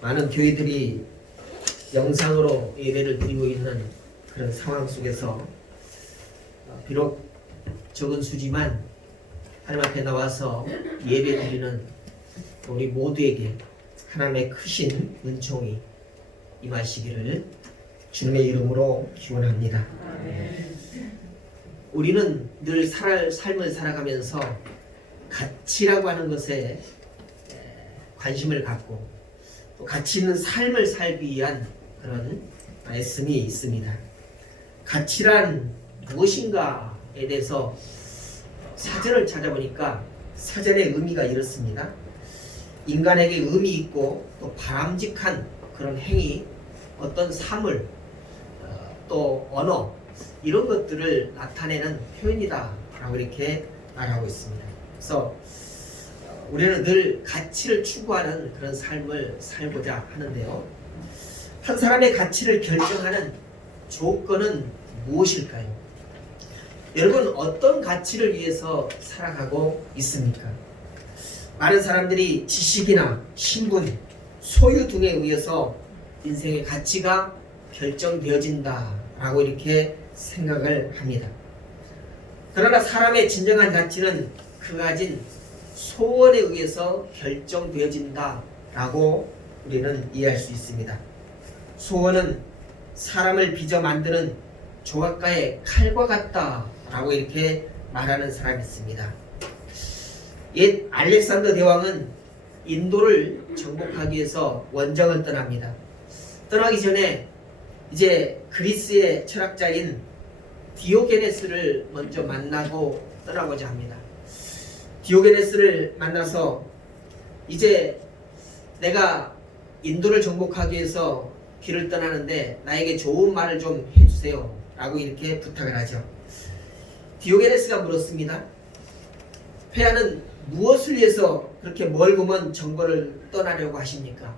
많은 교회들이 영상으로 예배를 드리고 있는 그런 상황 속에서 비록 적은 수지만 하나님 앞에 나와서 예배 드리는 우리 모두에게 하나님의 크신 은총이 임하시기를 주님의 이름으로 기원합니다. 우리는 늘 삶을 살아가면서 가치라고 하는 것에 관심을 갖고 또 가치 있는 삶을 살기 위한 그런 말씀이 있습니다. 가치란 무엇인가에 대해서 사전을 찾아보니까 사전의 의미가 이렇습니다. 인간에게 의미 있고 또 바람직한 그런 행위, 어떤 사물, 또 언어 이런 것들을 나타내는 표현이다 라고 이렇게 말하고 있습니다. 그래서 우리는 늘 가치를 추구하는 그런 삶을 살고자 하는데요. 한 사람의 가치를 결정하는 조건은 무엇일까요? 여러분, 어떤 가치를 위해서 살아가고 있습니까? 많은 사람들이 지식이나 신분, 소유 등에 의해서 인생의 가치가 결정되어진다라고 이렇게 생각을 합니다. 그러나 사람의 진정한 가치는 그가 가진 소원에 의해서 결정되어진다라고 우리는 이해할 수 있습니다. 소원은 사람을 빚어 만드는 조각가의 칼과 같다라고 이렇게 말하는 사람이 있습니다. 옛 알렉산더 대왕은 인도를 정복하기 위해서 원정을 떠납니다. 떠나기 전에 이제 그리스의 철학자인 디오게네스를 먼저 만나고 떠나고자 합니다. 디오게네스를 만나서 이제 내가 인도를 정복하기 위해서 길을 떠나는데 나에게 좋은 말을 좀 해주세요 라고 이렇게 부탁을 하죠. 디오게네스가 물었습니다. 폐하는 무엇을 위해서 그렇게 멀고 먼 정거를 떠나려고 하십니까?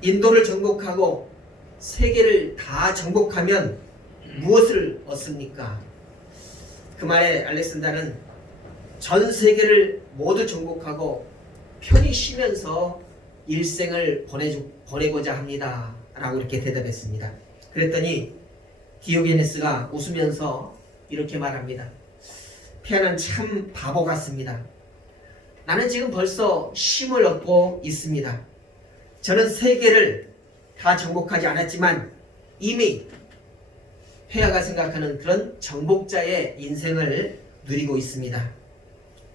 인도를 정복하고 세계를 다 정복하면 무엇을 얻습니까? 그 말에 알렉산더는 전 세계를 모두 정복하고 편히 쉬면서 일생을 보내고자 합니다 라고 이렇게 대답했습니다. 그랬더니 디오게네스가 웃으면서 이렇게 말합니다. 폐하는 참 바보 같습니다. 나는 지금 벌써 쉼을 얻고 있습니다. 저는 세계를 다 정복하지 않았지만 이미 폐하가 생각하는 그런 정복자의 인생을 누리고 있습니다.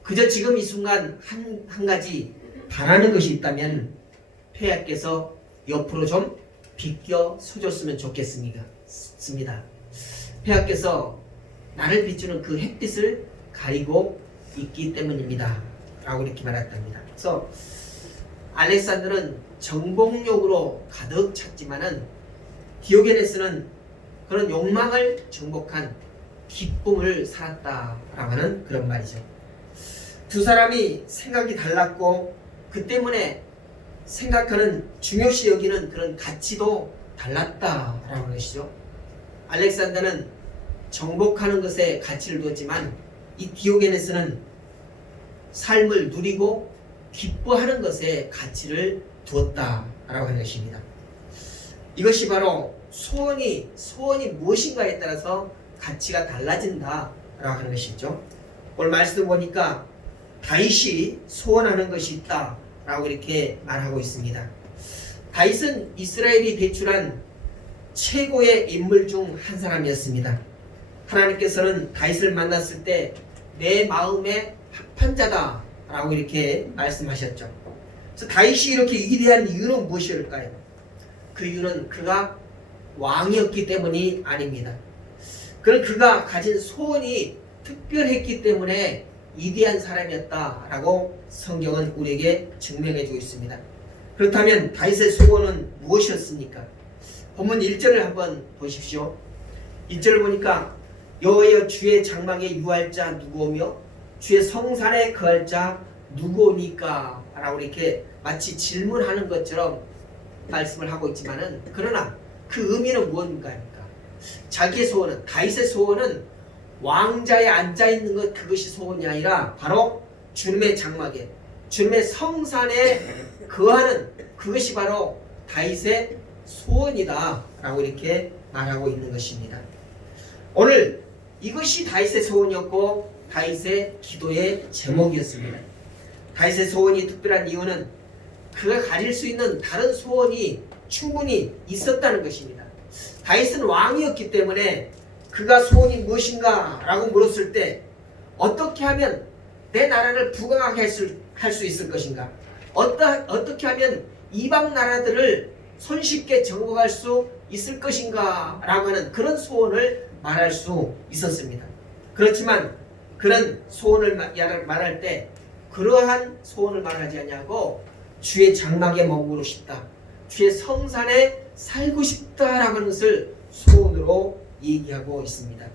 그저 지금 이 순간 한 가지 바라는 것이 있다면 폐하께서 옆으로 좀 비껴 서줬으면 좋겠습니다. 폐하께서 나를 비추는 그 햇빛을 가리고 있기 때문입니다 라고 이렇게 말했답니다. 그래서 알렉산더는 정복욕으로 가득 찼지만은 디오게네스는 그런 욕망을 정복한 기쁨을 살았다라고 하는 그런 말이죠. 두 사람이 생각이 달랐고 그 때문에 생각하는 중요시 여기는 그런 가치도 달랐다라고 하는 것이죠. 알렉산더는 정복하는 것에 가치를 두었지만 이 디오게네스는 삶을 누리고 기뻐하는 것에 가치를 두었다라고 하는 것입니다. 이것이 바로 소원이 무엇인가에 따라서 가치가 달라진다라고 하는 것이죠. 오늘 말씀 보니까 다윗이 소원하는 것이 있다라고 이렇게 말하고 있습니다. 다윗은 이스라엘이 배출한 최고의 인물 중 한 사람이었습니다. 하나님께서는 다윗을 만났을 때 내 마음에 합한 자다라고 이렇게 말씀하셨죠. 그래서 다윗이 이렇게 위대한 이유는 무엇일까요? 그 이유는 그가 왕이었기 때문이 아닙니다. 그는 그가 가진 소원이 특별했기 때문에 위대한 사람이었다라고 성경은 우리에게 증명해주고 있습니다. 그렇다면 다윗의 소원은 무엇이었습니까? 본문 1절을 한번 보십시오. 1절을 보니까 여호와여 주의 장막에 유할 자 누구오며 주의 성산에 거할 자 누구오니까 라고 이렇게 마치 질문하는 것처럼 말씀을 하고 있지만은 그러나 그 의미는 무엇입니까? 자기의 소원은 다윗의 소원은 왕자에 앉아있는 것 그것이 소원이 아니라 바로 주님의 장막에 주님의 성산에 거하는 그것이 바로 다윗의 소원이다 라고 이렇게 말하고 있는 것입니다. 오늘 이것이 다윗의 소원이었고 다윗의 기도의 제목이었습니다. 다윗의 소원이 특별한 이유는 그가 가질 수 있는 다른 소원이 충분히 있었다는 것입니다. 다윗은 왕이었기 때문에 그가 소원이 무엇인가 라고 물었을 때 어떻게 하면 내 나라를 부강하게 할 수 있을 것인가, 어떻게 하면 이방 나라들을 손쉽게 정복할 수 있을 것인가 라고 하는 그런 소원을 말할 수 있었습니다. 그렇지만 그런 소원을 말할 때 그러한 소원을 말하지 않냐고 주의 장막에 머무르고 싶다, 주의 성산에 살고 싶다라고 하는 것을 소원으로 얘기하고 있습니다.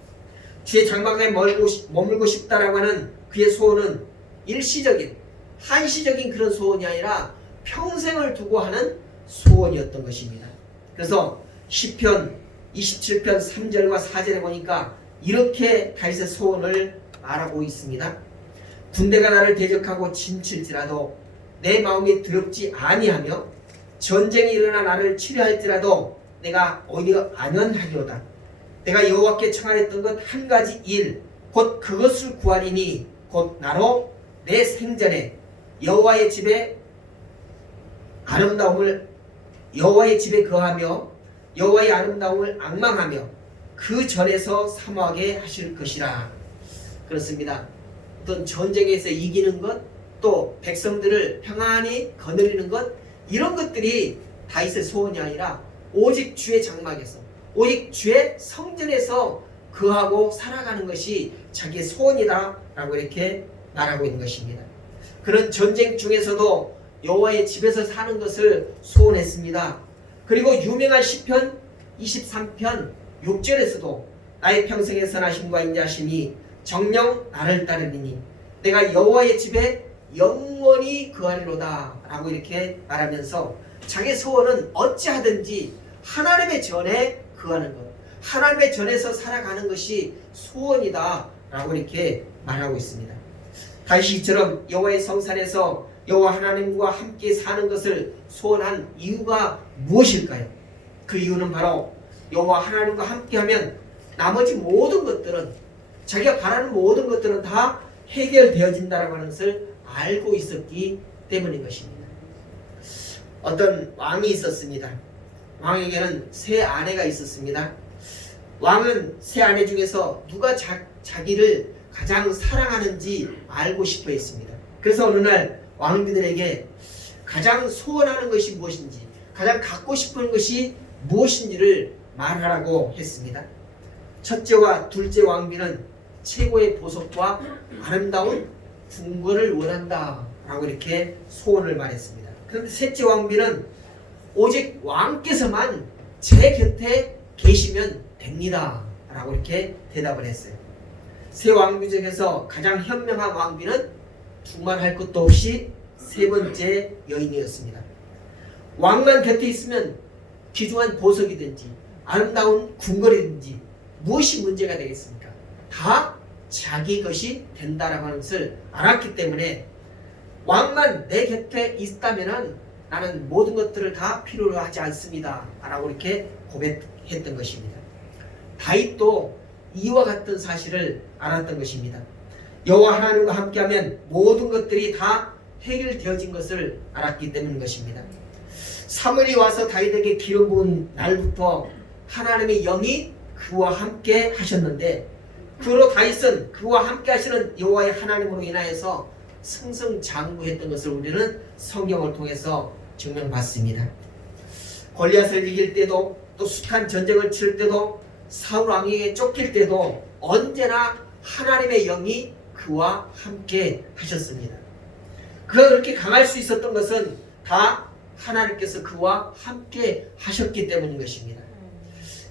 주의 장막에 머물고 싶다라고 하는 그의 소원은 일시적인 한시적인 그런 소원이 아니라 평생을 두고 하는 소원이었던 것입니다. 그래서 시편 27편 3절과 4절에 보니까 이렇게 다윗의 소원을 말하고 있습니다. 군대가 나를 대적하고 침칠지라도 내 마음이 두렵지 아니하며 전쟁이 일어나 나를 치료할지라도 내가 오히려 안연하리로다. 내가 여호와께 청하였던 것 한 가지 일 곧 그것을 구하리니 곧 나로 내 생전에 여호와의 집에 거하며 여호와의 아름다움을 앙망하며 그 전에서 사모하게 하실 것이라. 그렇습니다. 어떤 전쟁에서 이기는 것, 또 백성들을 평안히 거느리는 것, 이런 것들이 다윗의 소원이 아니라 오직 주의 장막에서, 오직 주의 성전에서 거하고 살아가는 것이 자기의 소원이다 라고 이렇게 말하고 있는 것입니다. 그런 전쟁 중에서도 여호와의 집에서 사는 것을 소원했습니다. 그리고 유명한 시편 23편 6절에서도 나의 평생의 선하심과 인자하심이 정녕 나를 따르리니 내가 여호와의 집에 영원히 거하리로다 라고 이렇게 말하면서 자기 소원은 어찌하든지 하나님의 전에 거하는 것, 하나님의 전에서 살아가는 것이 소원이다 라고 이렇게 말하고 있습니다. 다윗이 이처럼 여호와의 성산에서 여호와 하나님과 함께 사는 것을 소원한 이유가 무엇일까요? 그 이유는 바로 여호와 하나님과 함께하면 나머지 모든 것들은, 자기가 바라는 모든 것들은 다 해결되어진다는 것을 알고 있었기 때문인 것입니다. 어떤 왕이 있었습니다. 왕에게는 세 아내가 있었습니다. 왕은 세 아내 중에서 누가 자기를 가장 사랑하는지 알고 싶어 했습니다. 그래서 어느 날 왕비들에게 가장 소원하는 것이 무엇인지, 가장 갖고 싶은 것이 무엇인지를 말하라고 했습니다. 첫째와 둘째 왕비는 최고의 보석과 아름다운 궁궐을 원한다 라고 이렇게 소원을 말했습니다. 그런데 셋째 왕비는 오직 왕께서만 제 곁에 계시면 됩니다 라고 이렇게 대답을 했어요. 세 왕비 중에서 가장 현명한 왕비는 두말할 것도 없이 세 번째 여인이었습니다. 왕만 곁에 있으면 귀중한 보석이든지 아름다운 궁궐이든지 무엇이 문제가 되겠습니까? 다 자기 것이 된다라고 하는 것을 알았기 때문에 왕만 내 곁에 있다면 나는 모든 것들을 다 필요로 하지 않습니다 라고 이렇게 고백했던 것입니다. 다윗도 이와 같은 사실을 알았던 것입니다. 여호와 하나님과 함께하면 모든 것들이 다 해결되어진 것을 알았기 때문인 것입니다. 사무엘이 와서 다윗에게 기름 부은 날부터 하나님의 영이 그와 함께 하셨는데, 그로 다윗은 그와 함께 하시는 여호와의 하나님으로 인하여서 승승장구했던 것을 우리는 성경을 통해서 증명받습니다. 골리앗을 이길 때도, 또 숱한 전쟁을 치를 때도, 사울 왕에게 쫓길 때도 언제나 하나님의 영이 그와 함께 하셨습니다. 그가 그렇게 강할 수 있었던 것은 다 하나님께서 그와 함께 하셨기 때문인 것입니다.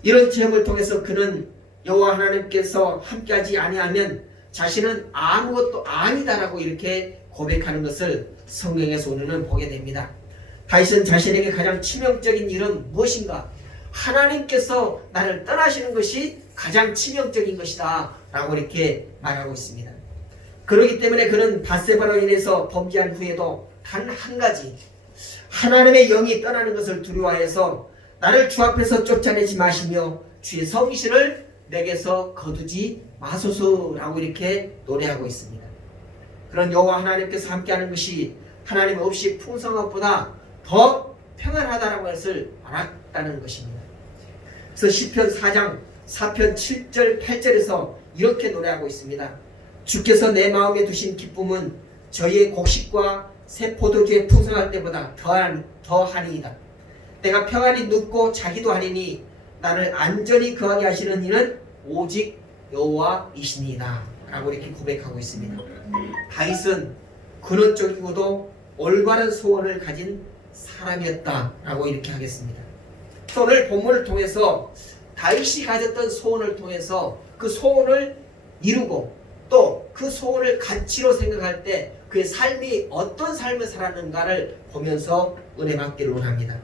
이런 체험을 통해서 그는 여호와 하나님께서 함께하지 아니하면 자신은 아무것도 아니다라고 이렇게 고백하는 것을 성경에서 우리는 보게 됩니다. 다윗은 자신에게 가장 치명적인 일은 무엇인가? 하나님께서 나를 떠나시는 것이 가장 치명적인 것이다 라고 이렇게 말하고 있습니다. 그렇기 때문에 그는 밧세바로 인해서 범죄한 후에도 단 한 가지, 하나님의 영이 떠나는 것을 두려워해서 나를 주 앞에서 쫓아내지 마시며 주의 성실을 내게서 거두지 마소서라고 이렇게 노래하고 있습니다. 그런 여호와 하나님께서 함께하는 것이 하나님 없이 풍성한 것보다 더 평안하다라고 것을 알았다는 것입니다. 그래서 시편 4장 4편 7절 8절에서 이렇게 노래하고 있습니다. 주께서 내 마음에 두신 기쁨은 저희의 곡식과 새 포도주의 풍성할 때보다 더하니이다. 내가 평안히 눕고 자기도 하리니 나를 안전히 거하게 하시는 이는 오직 여호와이시니이다 라고 이렇게 고백하고 있습니다. 다윗은 근원적이고도 올바른 소원을 가진 사람이었다라고 이렇게 하겠습니다. 오늘 본문을 통해서 다윗이 가졌던 소원을 통해서 그 소원을 이루고 또 그 소원을 가치로 생각할 때 그의 삶이 어떤 삶을 살았는가를 보면서 은혜 받기를 원합니다.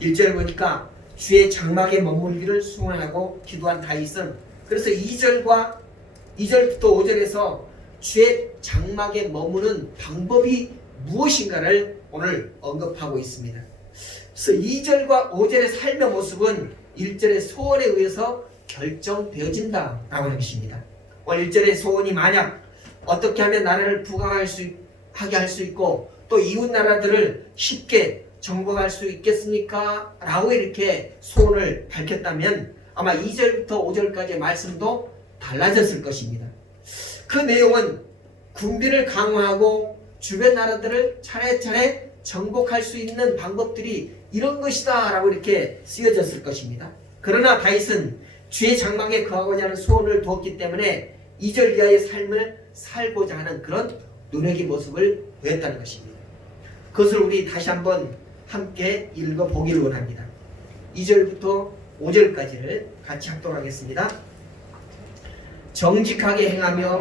1절 보니까 주의 장막에 머물기를 소원하고 기도한 다윗은 그래서 2절부터 5절에서 주의 장막에 머무는 방법이 무엇인가를 오늘 언급하고 있습니다. 그래서 2절과 5절의 삶의 모습은 1절의 소원에 의해서 결정되어진다 라고 하는 것입니다. 오늘 1절의 소원이 만약 어떻게 하면 나라를 부강하게 할 수 있고 또 이웃 나라들을 쉽게 정복할 수 있겠습니까? 라고 이렇게 소원을 밝혔다면 아마 2절부터 5절까지의 말씀도 달라졌을 것입니다. 그 내용은 군비를 강화하고 주변 나라들을 차례차례 정복할 수 있는 방법들이 이런 것이다 라고 이렇게 쓰여졌을 것입니다. 그러나 다윗은 주의 장막에 거하고자 하는 소원을 두었기 때문에 2절 이하의 삶을 살고자 하는 그런 노력의 모습을 보였다는 것입니다. 그것을 우리 다시 한번 함께 읽어보기를 원합니다. 2절부터 5절까지를 같이 합독하겠습니다. 정직하게 행하며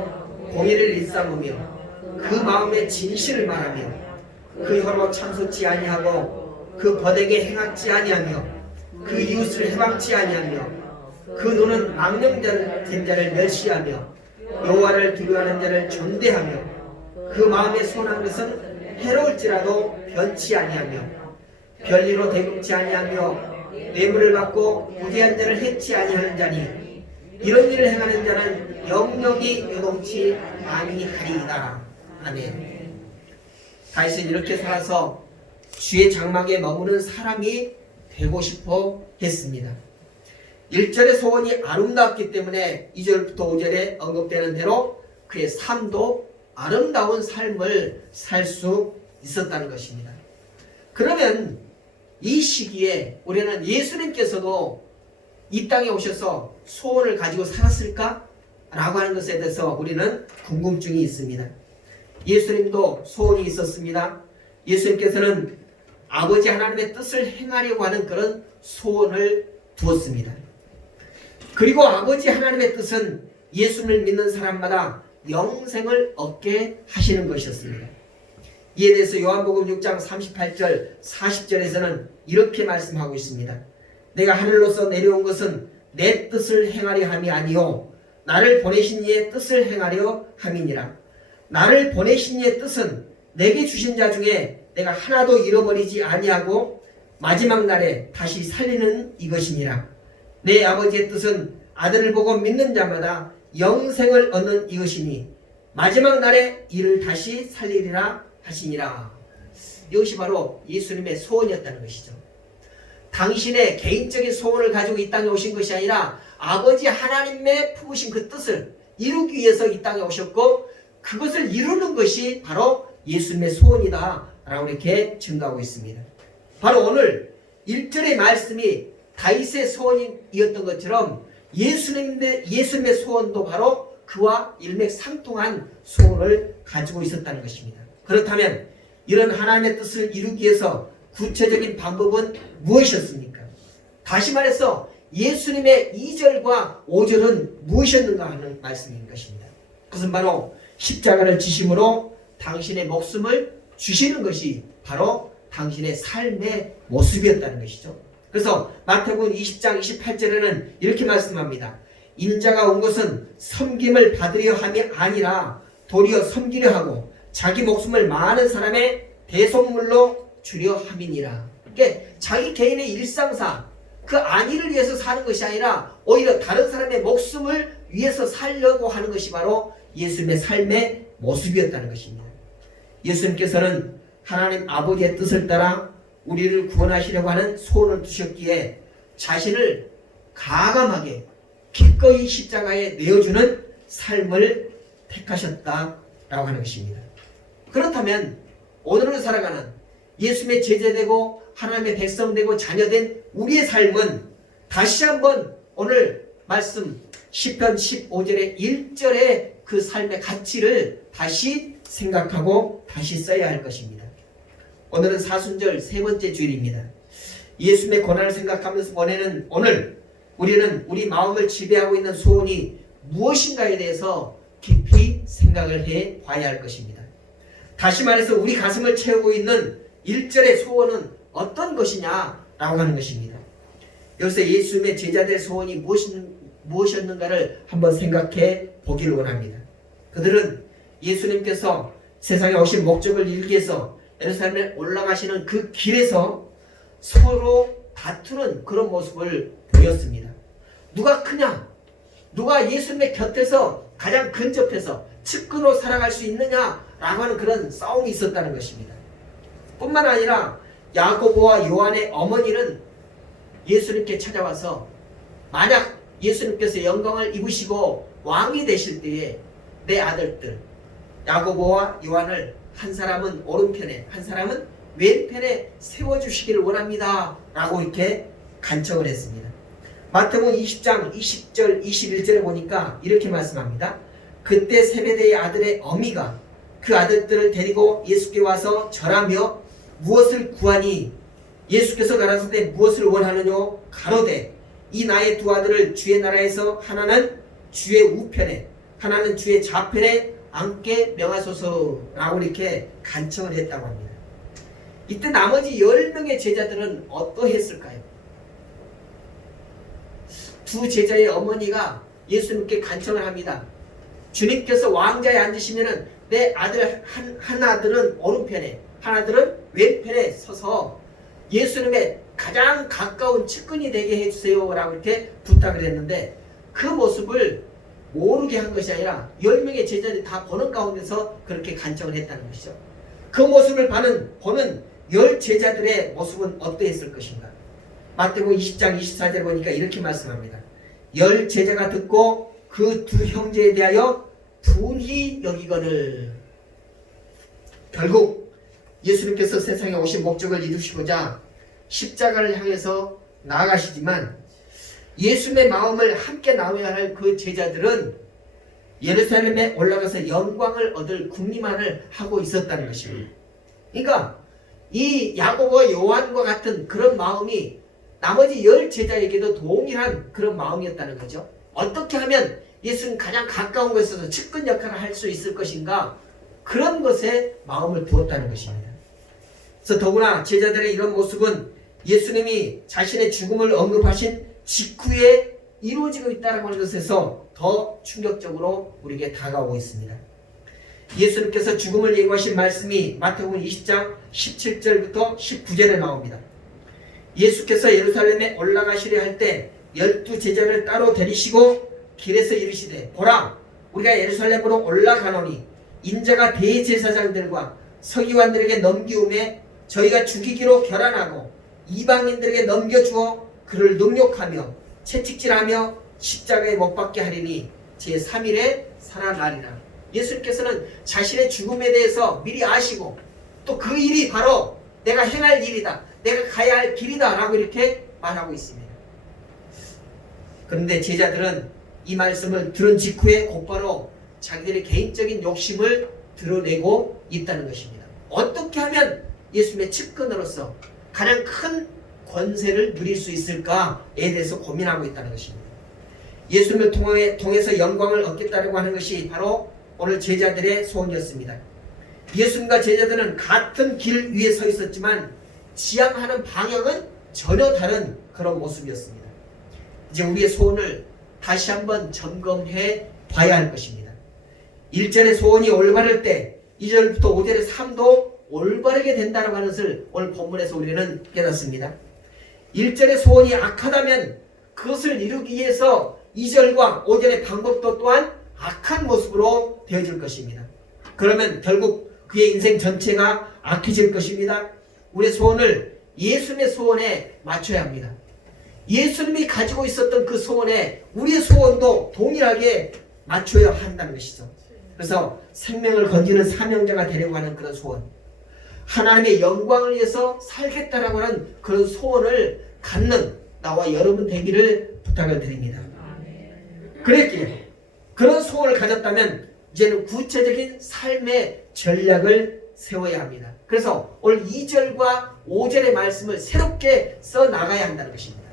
공의를 일삼으며 그 마음에 진실을 말하며 그 혀로 참소치 아니하고 그 버되게 행하지 아니하며 그 이웃을 해방치 아니하며 그 눈은 망령된 자를 멸시하며 여호와를 두려워하는 자를 존대하며 그 마음에 소원한 것은 해로울지라도 변치 아니하며 별리로 대국치 아니하며 뇌물을 받고 부귀한 자를 해치 아니하는 자니 이런 일을 행하는 자는 영영이 요동치 아니하리이다. 아멘. 다윗은 이렇게 살아서 주의 장막에 머무는 사람이 되고 싶어 했습니다. 1절의 소원이 아름다웠기 때문에 2절부터 5절에 언급되는 대로 그의 삶도 아름다운 삶을 살 수 있었다는 것입니다. 그러면 이 시기에 우리는 예수님께서도 이 땅에 오셔서 소원을 가지고 살았을까? 라고 하는 것에 대해서 우리는 궁금증이 있습니다. 예수님도 소원이 있었습니다. 예수님께서는 아버지 하나님의 뜻을 행하려고 하는 그런 소원을 두었습니다. 그리고 아버지 하나님의 뜻은 예수를 믿는 사람마다 영생을 얻게 하시는 것이었습니다. 이에 대해서 요한복음 6장 38절 40절에서는 이렇게 말씀하고 있습니다. 내가 하늘로서 내려온 것은 내 뜻을 행하려 함이 아니요 나를 보내신 이의 뜻을 행하려 함이니라. 나를 보내신 이의 뜻은 내게 주신 자 중에 내가 하나도 잃어버리지 아니하고 마지막 날에 다시 살리는 이것이니라. 내 아버지의 뜻은 아들을 보고 믿는 자마다 영생을 얻는 이것이니 마지막 날에 이를 다시 살리리라 하시니라. 이것이 바로 예수님의 소원이었다는 것이죠. 당신의 개인적인 소원을 가지고 이 땅에 오신 것이 아니라 아버지 하나님의 품으신 그 뜻을 이루기 위해서 이 땅에 오셨고 그것을 이루는 것이 바로 예수님의 소원이다 라고 이렇게 증거하고 있습니다. 바로 오늘 1절의 말씀이 다윗의 소원이었던 것처럼 예수님의 소원도 바로 그와 일맥상통한 소원을 가지고 있었다는 것입니다. 그렇다면 이런 하나님의 뜻을 이루기 위해서 구체적인 방법은 무엇이었습니까? 다시 말해서 예수님의 2절과 5절은 무엇이었는가 하는 말씀인 것입니다. 그것은 바로 십자가를 지심으로 당신의 목숨을 주시는 것이 바로 당신의 삶의 모습이었다는 것이죠. 그래서 마태복음 20장 28절에는 이렇게 말씀합니다. 인자가 온 것은 섬김을 받으려 함이 아니라 도리어 섬기려 하고 자기 목숨을 많은 사람의 대속물로 주려 함이니라. 그러니까 자기 개인의 일상사 그 안위를 위해서 사는 것이 아니라 오히려 다른 사람의 목숨을 위해서 살려고 하는 것이 바로 예수님의 삶의 모습이었다는 것입니다. 예수님께서는 하나님 아버지의 뜻을 따라 우리를 구원하시려고 하는 소원을 두셨기에 자신을 가감하게 기꺼이 십자가에 내어주는 삶을 택하셨다라고 하는 것입니다. 그렇다면 오늘을 살아가는 예수님의 제자되고 하나님의 백성되고 자녀된 우리의 삶은 다시 한번 오늘 말씀 시편 15절의 1절의 그 삶의 가치를 다시 생각하고 다시 써야 할 것입니다. 오늘은 사순절 세 번째 주일입니다. 예수님의 고난을 생각하면서 보내는 오늘 우리는 우리 마음을 지배하고 있는 소원이 무엇인가에 대해서 깊이 생각을 해 봐야 할 것입니다. 다시 말해서 우리 가슴을 채우고 있는 1절의 소원은 어떤 것이냐라고 하는 것입니다. 여기서 예수님의 제자들의 소원이 무엇이었는가를 한번 생각해 보기를 원합니다. 그들은 예수님께서 세상에 오신 목적을 이루기 위해서 예루살렘에 올라가시는 그 길에서 서로 다투는 그런 모습을 보였습니다. 누가 크냐? 누가 예수님의 곁에서 가장 근접해서 측근으로 살아갈 수 있느냐라고 하는 그런 싸움이 있었다는 것입니다. 뿐만 아니라 야고보와 요한의 어머니는 예수님께 찾아와서 만약 예수님께서 영광을 입으시고 왕이 되실 때에 내 아들들 야고보와 요한을 한 사람은 오른편에 한 사람은 왼편에 세워주시기를 원합니다 라고 이렇게 간청을 했습니다. 마태복음 20장 20절 21절에 보니까 이렇게 말씀합니다. 그때 세베대의 아들의 어미가 그 아들들을 데리고 예수께 와서 절하며 무엇을 구하니? 예수께서 가라사대 무엇을 원하느뇨? 가로되 이 나의 두 아들을 주의 나라에서 하나는 주의 우편에 하나는 주의 좌편에 앉게 명하소서라고 이렇게 간청을 했다고 합니다. 이때 나머지 10명의 제자들은 어떠했을까요? 두 제자의 어머니가 예수님께 간청을 합니다. 주님께서 왕자에 앉으시면은 내 아들 한 아들은 오른편에 한 아들은 왼편에 서서 예수님의 가장 가까운 측근이 되게 해주세요 라고 이렇게 부탁을 했는데 그 모습을 모르게 한 것이 아니라 10명의 제자들이 다 보는 가운데서 그렇게 간청을 했다는 것이죠. 그 모습을 보는 10 제자들의 모습은 어떠했을 것인가? 마태복음 20장 24절에 보니까 이렇게 말씀합니다. 10 제자가 듣고 그 두 형제에 대하여 분히 여기거늘. 결국 예수님께서 세상에 오신 목적을 이루시고자 십자가를 향해서 나아가시지만 예수님의 마음을 함께 나눠야 할 그 제자들은 예루살렘에 올라가서 영광을 얻을 궁리만을 하고 있었다는 것입니다. 그러니까 이 야고보와 요한과 같은 그런 마음이 나머지 10 제자에게도 동일한 그런 마음이었다는 거죠. 어떻게 하면 예수님 가장 가까운 곳에서 측근 역할을 할 수 있을 것인가? 그런 것에 마음을 두었다는 것입니다. 그래서 더구나 제자들의 이런 모습은 예수님이 자신의 죽음을 언급하신 직후에 이루어지고 있다는 것에서 더 충격적으로 우리에게 다가오고 있습니다. 예수님께서 죽음을 예고하신 말씀이 마태복음 20장 17절부터 19절에 나옵니다. 예수께서 예루살렘에 올라가시려 할 때 12 제자를 따로 데리시고 길에서 이르시되 보라 우리가 예루살렘으로 올라가노니 인자가 대제사장들과 서기관들에게 넘기움에 저희가 죽이기로 결안하고 이방인들에게 넘겨주어 그를 능욕하며 채찍질하며 십자가에 못 박게 하리니 제3일에 살아나리라. 예수님께서는 자신의 죽음에 대해서 미리 아시고 또 그 일이 바로 내가 행할 일이다. 내가 가야 할 길이다 라고 이렇게 말하고 있습니다. 그런데 제자들은 이 말씀을 들은 직후에 곧바로 자기들의 개인적인 욕심을 드러내고 있다는 것입니다. 어떻게 하면 예수님의 측근으로서 가장 큰 권세를 누릴 수 있을까에 대해서 고민하고 있다는 것입니다. 예수님을 통해서 영광을 얻겠다고 하는 것이 바로 오늘 제자들의 소원이었습니다. 예수님과 제자들은 같은 길 위에 서 있었지만 지향하는 방향은 전혀 다른 그런 모습이었습니다. 이제 우리의 소원을 다시 한번 점검해 봐야 할 것입니다. 1절의 소원이 올바를 때 2절부터 5절의 삶도 올바르게 된다는 것을 오늘 본문에서 우리는 깨닫습니다. 1절의 소원이 악하다면 그것을 이루기 위해서 2절과 5절의 방법도 또한 악한 모습으로 되어질 것입니다. 그러면 결국 그의 인생 전체가 악해질 것입니다. 우리의 소원을 예수님의 소원에 맞춰야 합니다. 예수님이 가지고 있었던 그 소원에 우리의 소원도 동일하게 맞춰야 한다는 것이죠. 그래서 생명을 건지는 사명자가 되려고 하는 그런 소원, 하나님의 영광을 위해서 살겠다라고 하는 그런 소원을 갖는 나와 여러분 되기를 부탁을 드립니다. 그랬기에 그런 소원을 가졌다면 이제는 구체적인 삶의 전략을 세워야 합니다. 그래서 오늘 2절과 5절의 말씀을 새롭게 써나가야 한다는 것입니다.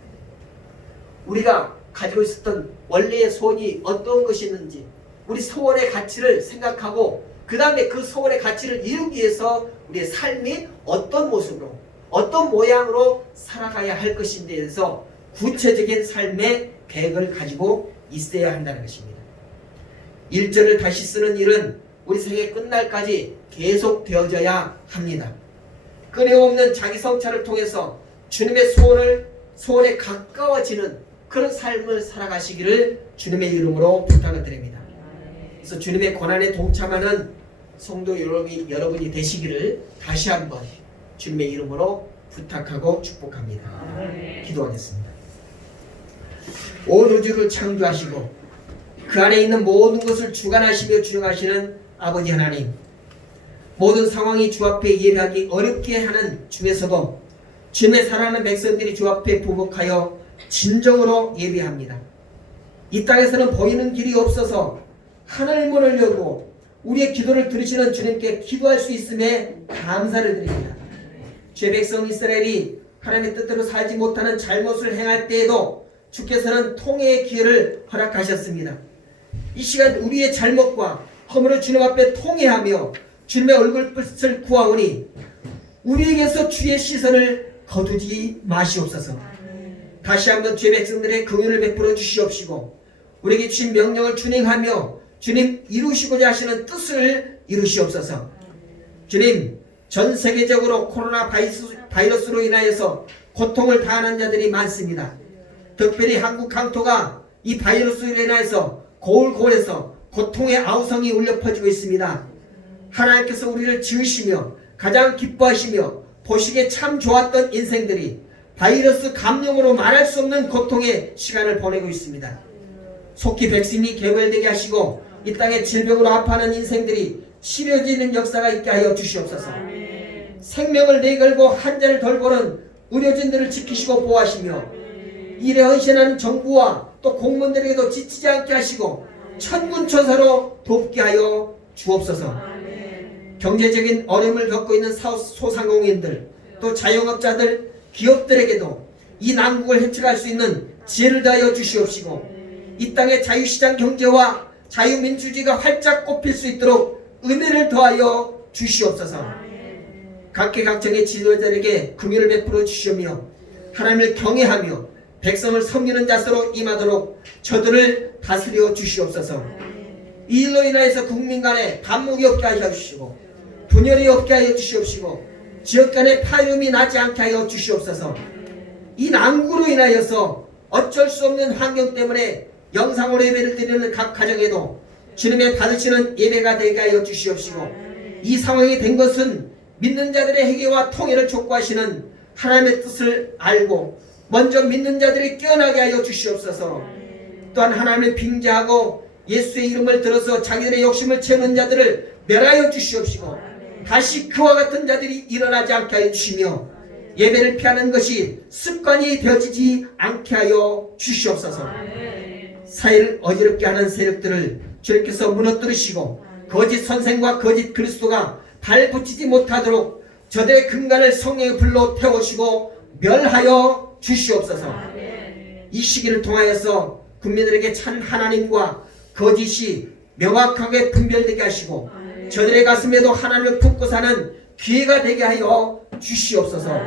우리가 가지고 있었던 원래의 소원이 어떤 것이 있는지 우리 소원의 가치를 생각하고 그 다음에 그 소원의 가치를 이루기 위해서 우리의 삶이 어떤 모습으로 어떤 모양으로 살아가야 할 것인지에 대해서 구체적인 삶의 계획을 가지고 있어야 한다는 것입니다. 1절을 다시 쓰는 일은 우리 생애 끝날까지 계속 되어져야 합니다. 끊임없는 자기 성찰을 통해서 주님의 소원에 가까워지는 그런 삶을 살아가시기를 주님의 이름으로 부탁을 드립니다. 그래서 주님의 고난에 동참하는 성도 여러분이 되시기를 다시 한번 주님의 이름으로 부탁하고 축복합니다. 기도하겠습니다. 온 우주를 창조하시고 그 안에 있는 모든 것을 주관하시며 주영하시는 아버지 하나님, 모든 상황이 주 앞에 예배하기 어렵게 하는 중에서도 주님의 사랑하는 백성들이 주 앞에 부복하여 진정으로 예배합니다. 이 땅에서는 보이는 길이 없어서 하늘 문을 열고 우리의 기도를 들으시는 주님께 기도할 수 있음에 감사를 드립니다. 주의 백성 이스라엘이 하나님의 뜻대로 살지 못하는 잘못을 행할 때에도 주께서는 통회의 기회를 허락하셨습니다. 이 시간 우리의 잘못과 허물을 주님 앞에 통회하며 주님의 얼굴빛을 구하오니 우리에게서 주의 시선을 거두지 마시옵소서. 다시 한번 주의 백성들의 긍휼을 베풀어 주시옵시고 우리에게 주신 명령을 준행하며 주님 이루시고자 하시는 뜻을 이루시옵소서. 주님, 전 세계적으로 코로나 바이러스로 인하여서 고통을 당하는 자들이 많습니다. 특별히 한국 강토가 이 바이러스로 인하여서 고울고울해서 고통의 아우성이 울려 퍼지고 있습니다. 하나님께서 우리를 지으시며 가장 기뻐하시며 보시기에 참 좋았던 인생들이 바이러스 감염으로 말할 수 없는 고통의 시간을 보내고 있습니다. 속히 백신이 개발되게 하시고 이 땅에 질병으로 아파하는 인생들이 치료지는 역사가 있게 하여 주시옵소서. 생명을 내걸고 환자를 돌보는 의료진들을 지키시고 보호하시며 일에 헌신하는 정부와 또 공무원들에게도 지치지 않게 하시고 천군천사로 돕게 하여 주옵소서. 경제적인 어려움을 겪고 있는 소상공인들 또 자영업자들 기업들에게도 이 난국을 헤쳐갈 수 있는 지혜를 다하여 주시옵시고 이 땅의 자유시장 경제와 자유민주주의가 활짝 꼽힐 수 있도록 은혜를 더하여 주시옵소서. 각계각층의 지도자들에게 긍휼을 베풀어 주시며 하나님을 경외하며 백성을 섬기는 자세로 임하도록 저들을 다스려 주시옵소서. 이 일로 인하여서 국민 간에 반목이 없게 하여 주시고 분열이 없게 하여 주시옵시고 지역 간에 파열음이 나지 않게 하여 주시옵소서. 이 난국으로 인하여서 어쩔 수 없는 환경 때문에 영상으로 예배를 드리는 각 가정에도 주님의 받으시는 예배가 되게 하여 주시옵시고 이 상황이 된 것은 믿는 자들의 회개와 통일을 촉구하시는 하나님의 뜻을 알고 먼저 믿는 자들이 깨어나게 하여 주시옵소서. 또한 하나님을 빙자하고 예수의 이름을 들어서 자기들의 욕심을 채우는 자들을 멸하여 주시옵시고 다시 그와 같은 자들이 일어나지 않게 하여 주시며 예배를 피하는 것이 습관이 되어지지 않게 하여 주시옵소서. 사회를 어지럽게 하는 세력들을 주님께서 무너뜨리시고 거짓 선생과 거짓 그리스도가 발붙이지 못하도록 저들의 근간을 성령의 불로 태우시고 멸하여 주시옵소서. 이 시기를 통하여서 국민들에게 참 하나님과 거짓이 명확하게 분별되게 하시고 저들의 가슴에도 하나님을 품고 사는 기회가 되게 하여 주시옵소서.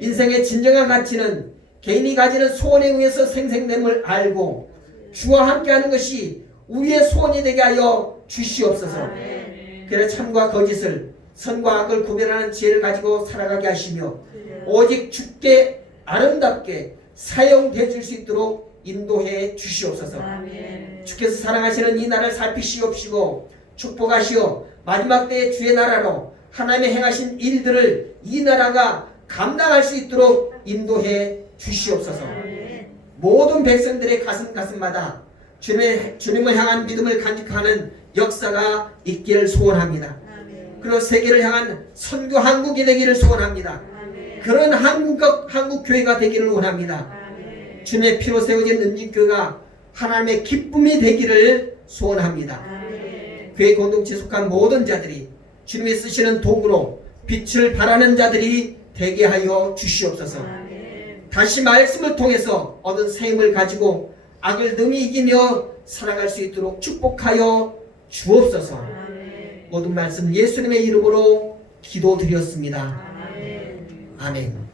인생의 진정한 가치는 개인이 가지는 소원에 의해서 생생됨을 알고 주와 함께하는 것이 우리의 소원이 되게 하여 주시옵소서. 아멘. 그래 참과 거짓을 선과 악을 구별하는 지혜를 가지고 살아가게 하시며 오직 주께 아름답게 사용되어 줄 수 있도록 인도해 주시옵소서. 아멘. 주께서 사랑하시는 이 나라를 살피시옵시고 축복하시어 마지막 때의 주의 나라로 하나님의 행하신 일들을 이 나라가 감당할 수 있도록 인도해 주시옵소서. 아멘. 모든 백성들의 가슴마다 주님을 향한 믿음을 간직하는 역사가 있기를 소원합니다. 아멘. 그리고 세계를 향한 선교 한국이 되기를 소원합니다. 아멘. 그런 한국 교회가 되기를 원합니다. 아멘. 주님의 피로 세워진 은진교회가 하나님의 기쁨이 되기를 소원합니다. 아멘. 교회 공동체에 속한 모든 자들이 주님이 쓰시는 도구로 빛을 발하는 자들이 되게 하여 주시옵소서. 아멘. 다시 말씀을 통해서 얻은 새 힘을 가지고 악을 능히 이기며 살아갈 수 있도록 축복하여 주옵소서. 아멘. 모든 말씀 예수님의 이름으로 기도드렸습니다. 아멘. 아멘.